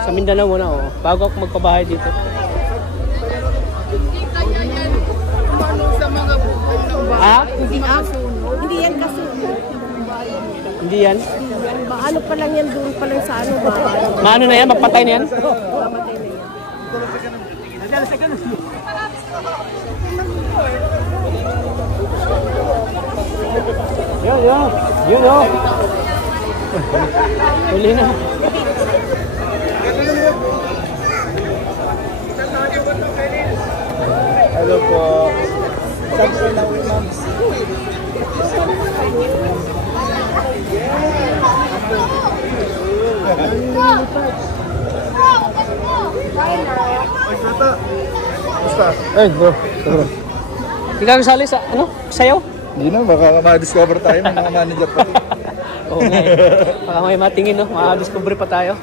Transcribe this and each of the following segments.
Sa Mindanao muna, oh. Bago ako magpabahay dito. Ah? Hindi yan kasunod. Hindi yan? Ano pa lang yan, doon pa lang sa ano ba? Maano na yan? Magpatay na yan? Mamatay na yan. Yun. Huli na. Hello po. Saan po na ulit, ma'am? Basta. Ay, bro. Hindi ka kasali sa, ano? Sayaw? Hindi na, baka ma-discover tayo ng mga manager pa. Oo nga eh. Baka may matingin, no? Makadiscover pa tayo.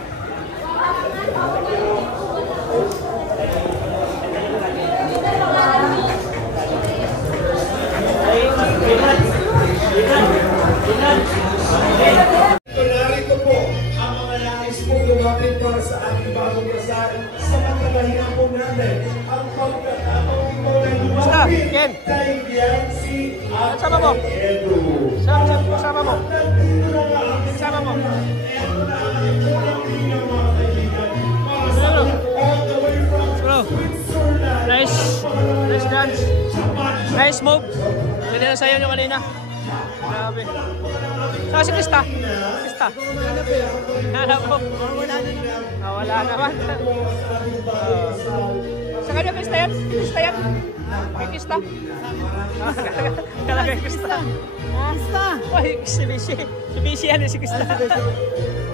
Narito po ang mga nais po lumapit para sa ating bagong kasal sa matagahingan po natin ang pagkakataong ito na lumapit Ken? kay Biancy at Sama mo? Edu. Sama mo? Nandito na nga ang Sama mo? Eto na ang unang linya mga kaibigan para sa all the way from Bro. Switzerland. Nice dance. Nice move. Hindi na sa'yo nyo kanina. Grabe. Saka si Krista. Hanap mo. Wala naman. Sa kanya Krista yan? May Krista? Kala kay Krista. Ay, si Bishi yan si Krista.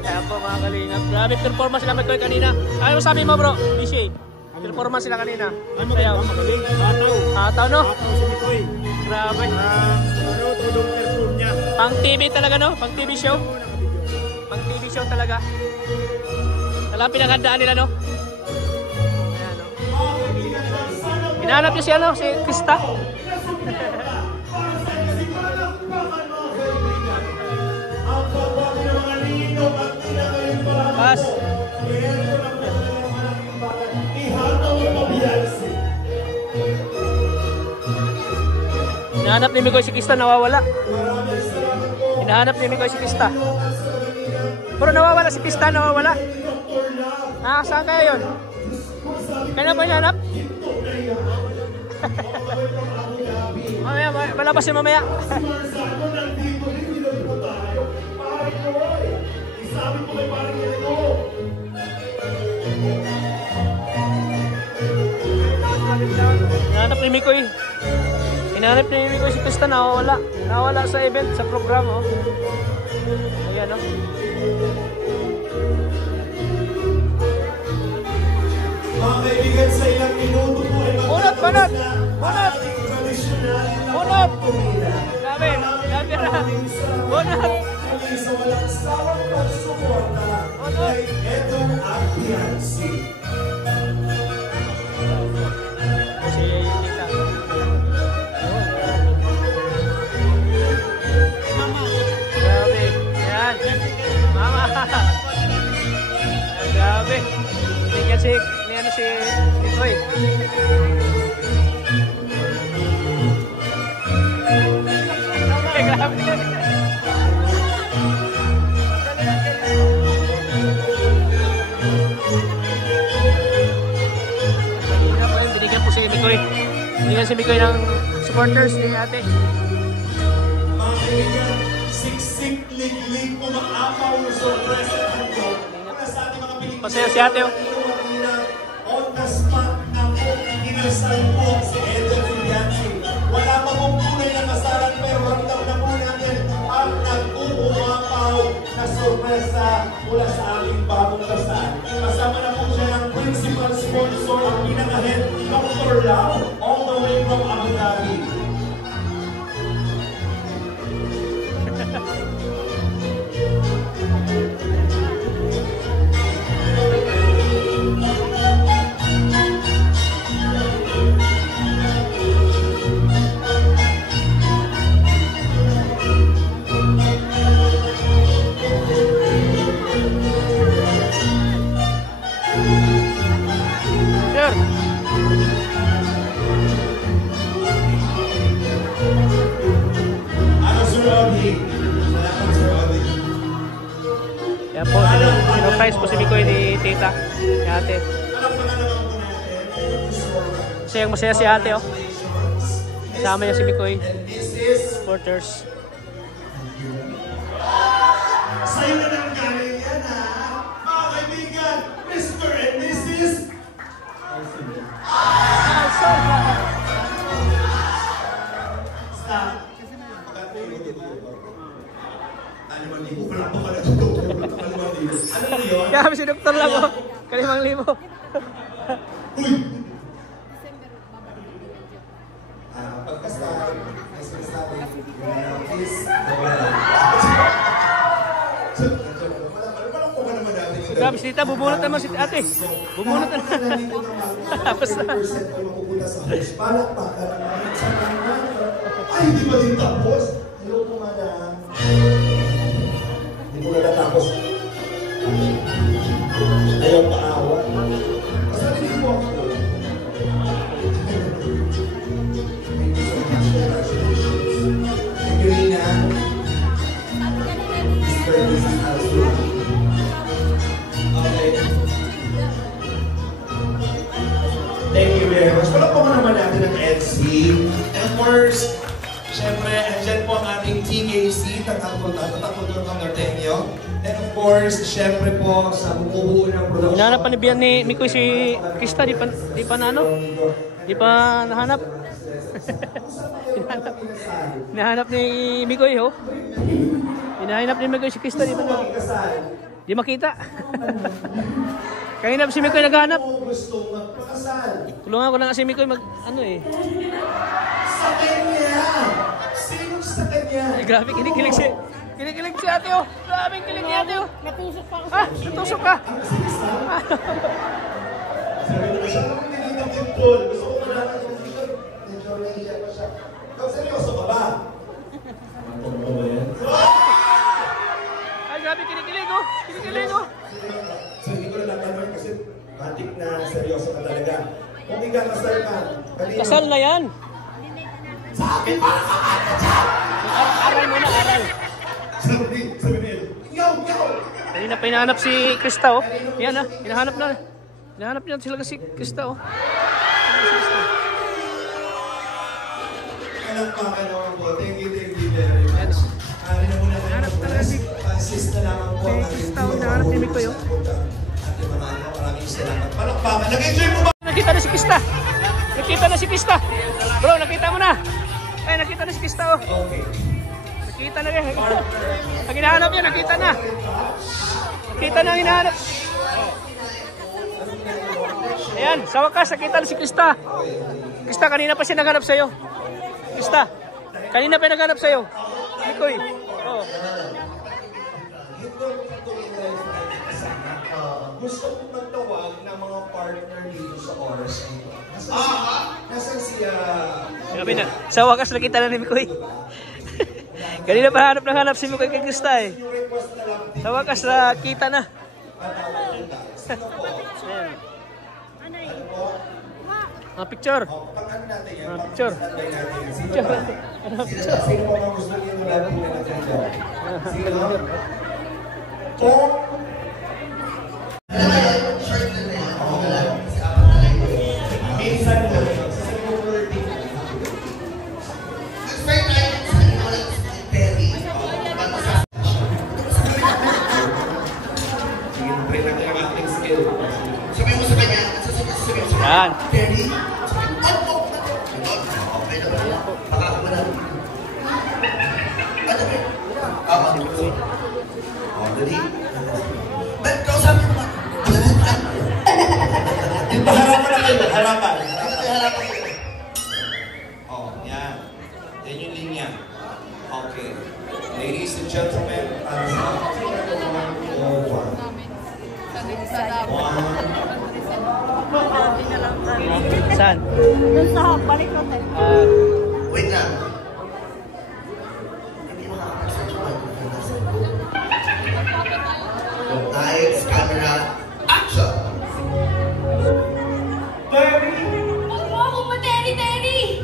Kaya po mga kalingap. Grabe performance namin ko kanina. Ano sabi mo bro? Bishi. Performance sila kanina. Ay, magaling. Ataw no? Si Mikoy. Grabe. Tudong perform niya. Pang TV talaga no? Pang TV show? Pang TV show talaga. Talagang pinaghandaan nila no? Ayan no? Hinahanap niyo si ano? Si Krista? Pas. Hinahanap ni Mikoy si Krista, nawawala. Hinahanap ni Mikoy si Krista. Pero nawawala si Krista, nawawala. Ah, saan kaya yun? Kaya na ba hinahanap? Mamaya, malabas yun mamaya. Hinahanap ni Mikoy. Hinahanap ni Mikoy si Krista, nawawala. Nawawala sa event, sa program, oh. Ayan, oh. Mga kaibigan, sa ilang minuto po ay Bunot! Grabe na. Bunot! sa walang sawang pagsuporta kay Edu at Biancy. Si Tita. Grabe. Yan. Mama. Grabe. Tingnan si Mikoy. Grabe. Binigyan po si Mikoy. Binigyan si Mikoy ng supporters ni ate. Mga kaibigan, siksik, liglig, umaapaw yung sorpresa ito. Para sa ating mga Pilipino, Pasaya si ate, oh. on the spot na po, inasal po si Edu at si Biancy. Wala pa pong tunay na kasalan, pero ramdam na po natin ang nag-uumapaw na sorpresa mula sa ating bagong kasal. Kasama na po siya ng principal sponsor, ang pinaka-head, Dr. Lau, all the way from Abu Dhabi. surprise po si Mikoy ni tita, ni ate. Masaya si ate, oh. Kasama niya si Mikoy. Supporters. Sa'yo na nang galing yan, ha? Mga kaibigan, Mr. and Mrs. Stop. Ano ba, libo? Wala pa pala ito. Ano ba yun? Kaya si Dr. lang, oh. 5,000. Uy! Pagkasal, may sinasabi, kiss, walang kuha naman natin yung Grabe si tita, bubunot naman si ate. Bubunot na. Tapos na. Ay, di ba din tapos? Hello po, madam. Hindi ko na natapos. Ayaw paawa. Pasalinin mo ako. Thank you, Rina. Okay. Thank you very much. Wala po naman natin ang EDC. And of course, syempre, andyan po ang ating TKC, Tatakbo ng Norteño. And of course, syempre po, sa bumubuo ng production. Hinahanap pa ni Bian ni Mikoy si Krista, di pa na ano? Di pa nahanap. Hinahanap ni Mikoy, oh. Hinahanap ni Mikoy si Krista, di pa na. Di makita. Kanina si Mikoy naghahanap. Gusto magpakasal. Tulungan ko na nga si Mikoy mag, ano eh. Sa kanya! Sino sa kanya? Ay, grabe, kinikilig si ate, oh. Grabe, kilig ni ate, oh. Natusok pa ako. Ah, natusok ka. Sabi ko siya, kung nilinig yung pool, gusto ko malaman yung t-shirt. Medyo nahiya ko siya. Ikaw, seryoso ka ba? Ano ba yan? Ay, grabe, kinikilig, oh. Kinikilig, oh. So, hindi ko na natanong kasi matik na seryoso ka talaga. Kung ikakasal ka, kanina. Kasal na yan. Sabi para ka ata dyan! Aral muna, aral. Sabi niya, yo! Kanina pa hinahanap si Krista, oh. Yan, ah. Hinahanap na. Hinahanap niya sila si Krista, oh. Alam pa ka naman po. Thank you very much. Hari na muna kayo. Assist na naman po. Si Krista, oh. Hinahanap ni Mikoy, oh. Ate Manalo, maraming salamat. Palakpakan. Nag-enjoy mo ba? Nakita na si Krista. Nakita na si Krista. Bro, nakita mo na. Ay, nakita na si Krista, oh. Okay. Nakita na rin. Ang hinahanap niya, nakita na. Nakita na ang hinahanap. Ayan, sa wakas, nakita na si Krista. Krista, kanina pa siya naghanap sa'yo. Krista, kanina pa naghanap sa'yo. Mikoy. Oh. Gusto ko magtawag ng mga partner dito sa oras na ito. Nasaan siya? Grabe na. Sa wakas, nakita na ni Mikoy. Kanina pa hanap si Mikoy kay Krista, eh. Sa wakas, nakita na. Ayan. Mga picture. Mga picture. Picture. Sino po ang gusto niyo na natin na nagkanda? Sino? Minsan po, sa security. Sige, try natin ang acting skill. Sabi mo sa kanya, sabi mo sa kanya, Yan. Terry, okay na ba? Baka ako na. Ano ba? Oh, dali. Ba't kausapin mo? Dito, harapan na kayo. Harapan. Harapan ko. Oh, yan. Yan yung linya. Okay. Ladies and gentlemen, para sa Saan? Doon sa balik ko tayo. Wait lang. Hindi makakapagsan siya mag-film. Lights, camera, action! Ako pa, Terry!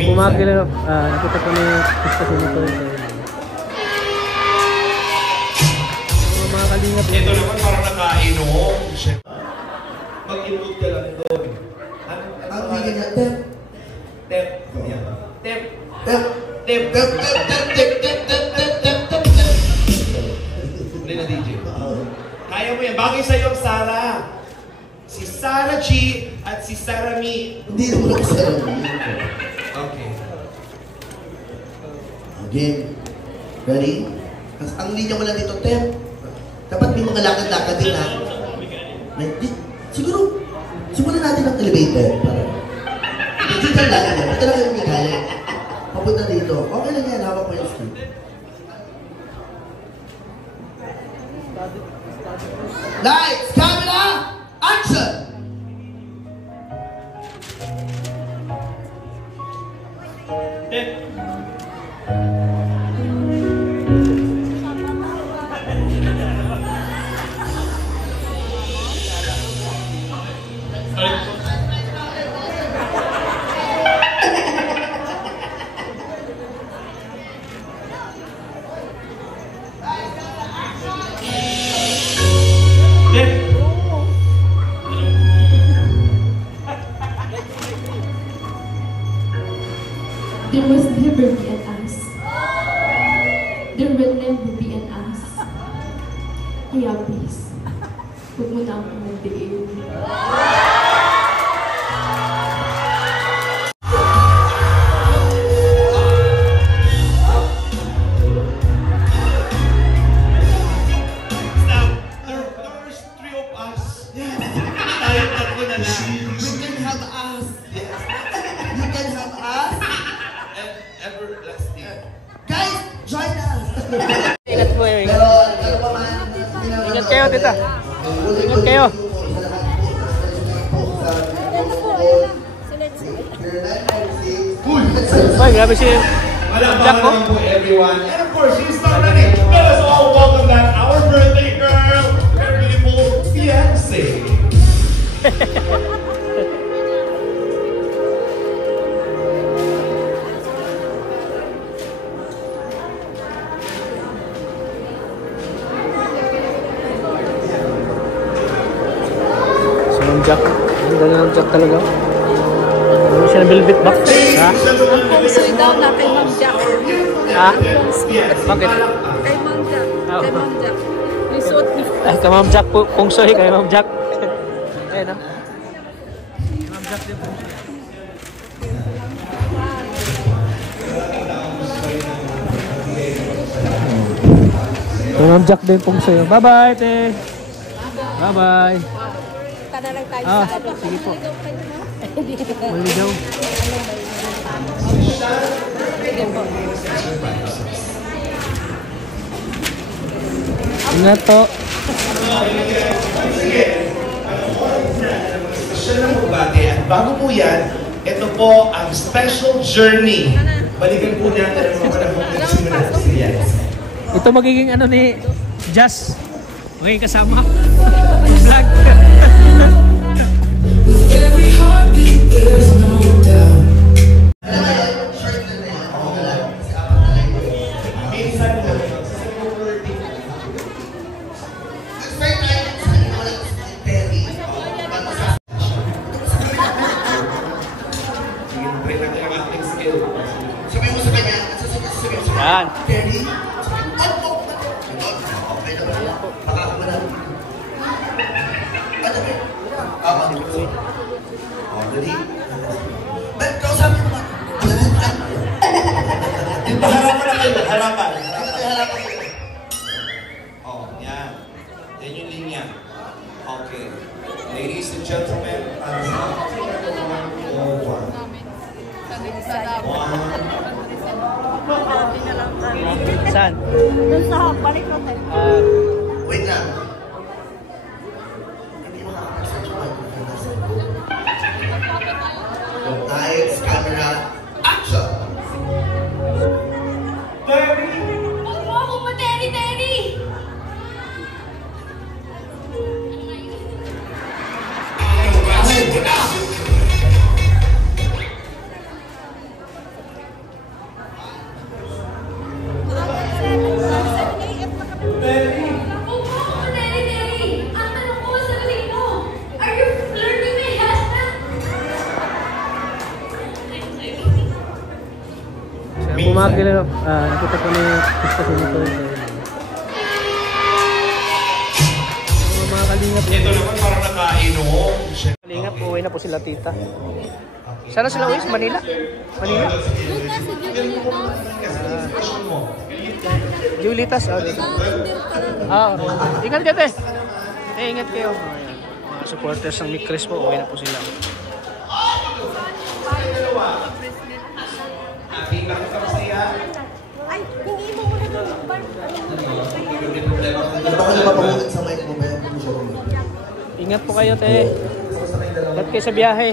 Bumagi lang. Nakita ko ni Krista Sinito. Mga kalingap. Ito naman parang nakainom. Mag-input ka lang doon. Ang bigyan niya, tep. Tep. Tep. Tep. Tep. Tep. Tep. Tep. Tep. Tep. Tep. Tep. Tep. Tep. Uli na DJ. Kaya mo yan. Bagay sa'yo ang Sarah. Si Sarah G at si Sarah Mi. Hindi naman ako sa Okay. Again. Ready? Ang linya mo lang dito, Tep. Dapat may mga lakad-lakad din ha. Siguro, simulan natin ang elevator. Dito lang yan. Ito lang yung galing. Papunta dito. Okay lang yan. Hawak mo yung scoop. Lights! Camera! Action! There was never be an us. There will never be an us. Kaya please, huwag mo na akong magdiin. There's three of us. Tayo tatlo na lang. You can have us. You can have us. Everlasting. Guys, join us. Ingat po yun. Pero ano pa man, Ingat kayo, tita. Ingat kayo. Ay, grabe si Jack ko. Malamahan po everyone. And of course, she's not ready. Let us all welcome that our birthday girl, very beautiful fiancé. Si Ma'am Jack. Ang ganda ng Jack talaga. Ano siya ng velvet box? Ha? Pusoy daw na kay Ma'am Jack. Ha? Bakit? Kay Ma'am Jack. Kay Ma'am Jack. May suot ni Kay Ma'am Jack po. Kung soy kay Ma'am Jack. Ayan o. Ma'am Jack din po. Kay Ma'am Jack din pong soy. Bye-bye, te. Bye-bye. Kada lang tayo Ah, sa ano. sige po. Maligaw. Ingat po. Siya na po bate. At bago po yan, ito po ang special journey. Balikan po natin ang mga panahon na simulan sa Siyas. Ito magiging ano ni Jazz. Magiging kasama. Vlog. Minsan po, break natin ang acting skill. Sabi mo sa kanya, sabi mo sa kanya, Yan. Terry, okay na ba? Pakaka mo na. Ano ba? Dali. Ba't kausapin mo ba? Harapan na kayo, harapan. Harapan ko. Oh, yan. Yan yung linya. Okay. Ladies and gentlemen, Saan? Doon sa balik hotel. Wait lang. Hindi makakapagsadyo ba? Lights, camera, action! Huwag mo akong materi-teri! Pumagil na, nakita ko ni Krista Sinito. Mga kalingap. Ito naman parang nakainom. Kalingap, uwi na po sila tita. Sana sila uwi? Manila? Manila? Julitas. Ingat ka, te. Ingat kayo. Ayan. Mga supporters ng Mick Crispo, uwi na po sila. Ay, hindi mo muna ng bar. Ano ba kayo mapahulog sa mic mo? Bayan mo siya rin. Ingat po kayo, te. Ingat kayo sa biyahe.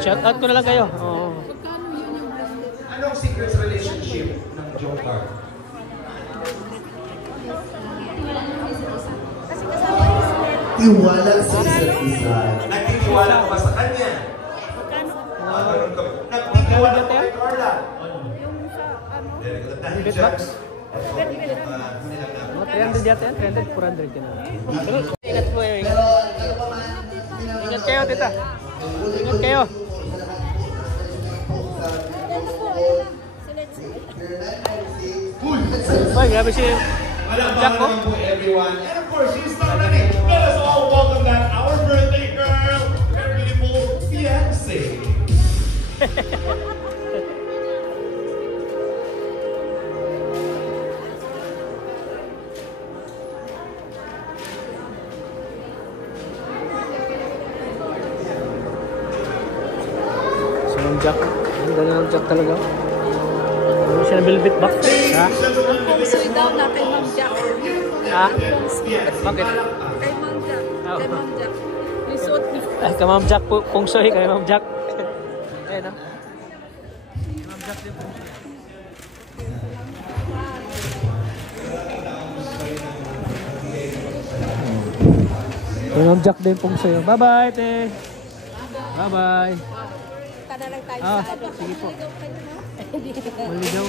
Shout out ko na lang kayo. Oo. Anong secret relationship ng Joker? Iwala sa isa't isa. Nagtitiwala ka ba sa kanya? Nagtitiwala ka kay Carla? Bit box? Mga 300 yata yan? 300, 400 yan. Ingat po kayo. Ingat kayo, tita. Ingat kayo. Uy, grabe si Jack ko. Malamahan po everyone. And of course, she's not ready. Let us all welcome that our birthday girl, her beautiful fiancé. So, ang Jack. Ang ganda ng Jack talaga. Ano siya na velvet box? Ha? Ang pungsoy daw na kay Ma'am Jack. Ha? Bakit? Kay Ma'am Jack. Kay Ma'am Jack. Yung suot ni Ay, kay Ma'am Jack po. Kung sorry, kay Ma'am Jack. Ayan na. Kay Ma'am Jack din pong sa'yo. Bye-bye, te. Bye-bye. Kada lang tayo Ah, sa ano. sige po. Maligaw.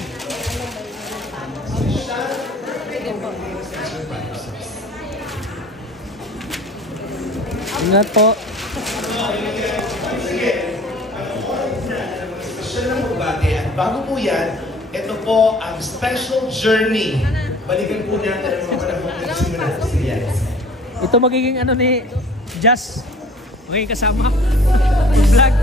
Ingat po. Siya na magbati. At bago po yan, ito po ang special journey. Balikan po natin ang mga panahon na simula sa fiancé. Ito magiging ano ni Jazz. Magiging kasama. Vlog.